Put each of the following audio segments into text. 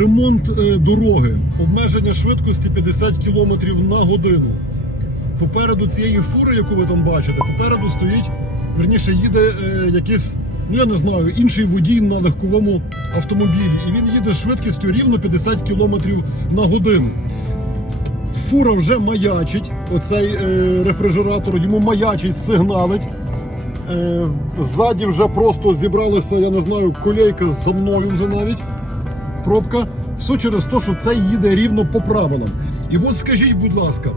Ремонт е, дороги, обмеження швидкості 50 км на годину. Попереду цієї фури, яку ви там бачите, попереду стоїть, верніше їде е, якийсь, ну я не знаю, інший водій на легковому автомобілі. І він їде швидкістю рівно 50 км на годину. Фура вже маячить, оцей е, рефрижератор йому маячить, сигналить. Ззаді вже просто зібралася, я не знаю, колейка за мною вже навіть. Пробка. Все через те, що це їде рівно по правилам. І от скажіть, будь ласка,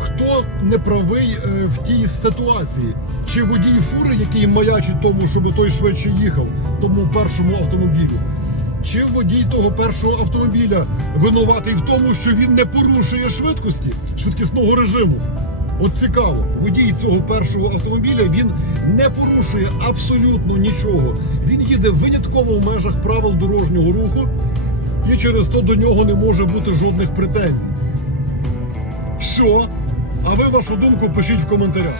хто не правий е, в тій ситуації? Чи водій фури, який маячить тому, щоб той швидше їхав, тому першому автомобілю? Чи водій того першого автомобіля винуватий в тому, що він не порушує швидкості, швидкісного режиму? От цікаво, водій цього першого автомобіля він не порушує абсолютно нічого. Він їде винятково в межах правил дорожнього руху, і через то до нього не може бути жодних претензій. Що? А ви вашу думку пишіть в коментарях.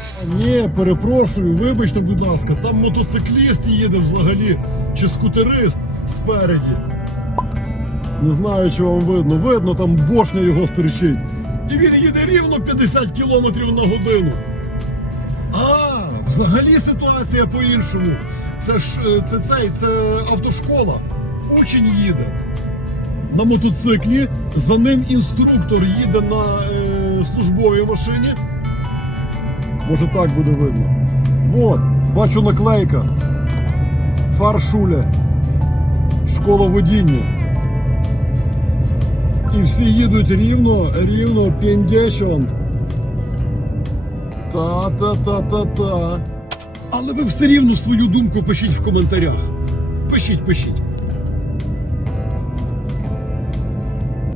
Ні, перепрошую, вибачте, будь ласка, там мотоцикліст їде взагалі, чи скутерист спереді. Не знаю, чи вам видно. Видно, там бошня його стерчить. І він їде рівно 50 км на годину. А, взагалі ситуація по-іншому. Це ж е, це це автошкола. Учень їде на мотоциклі, за ним інструктор їде на е, службовій машині. Може так буде видно. От, бачу наклейка. Фаршуля. Школа водіння. І всі їдуть рівно, рівно 50. Та-та-та-та-та. Але ви все рівно свою думку пишіть в коментарях. Пишіть, пишіть.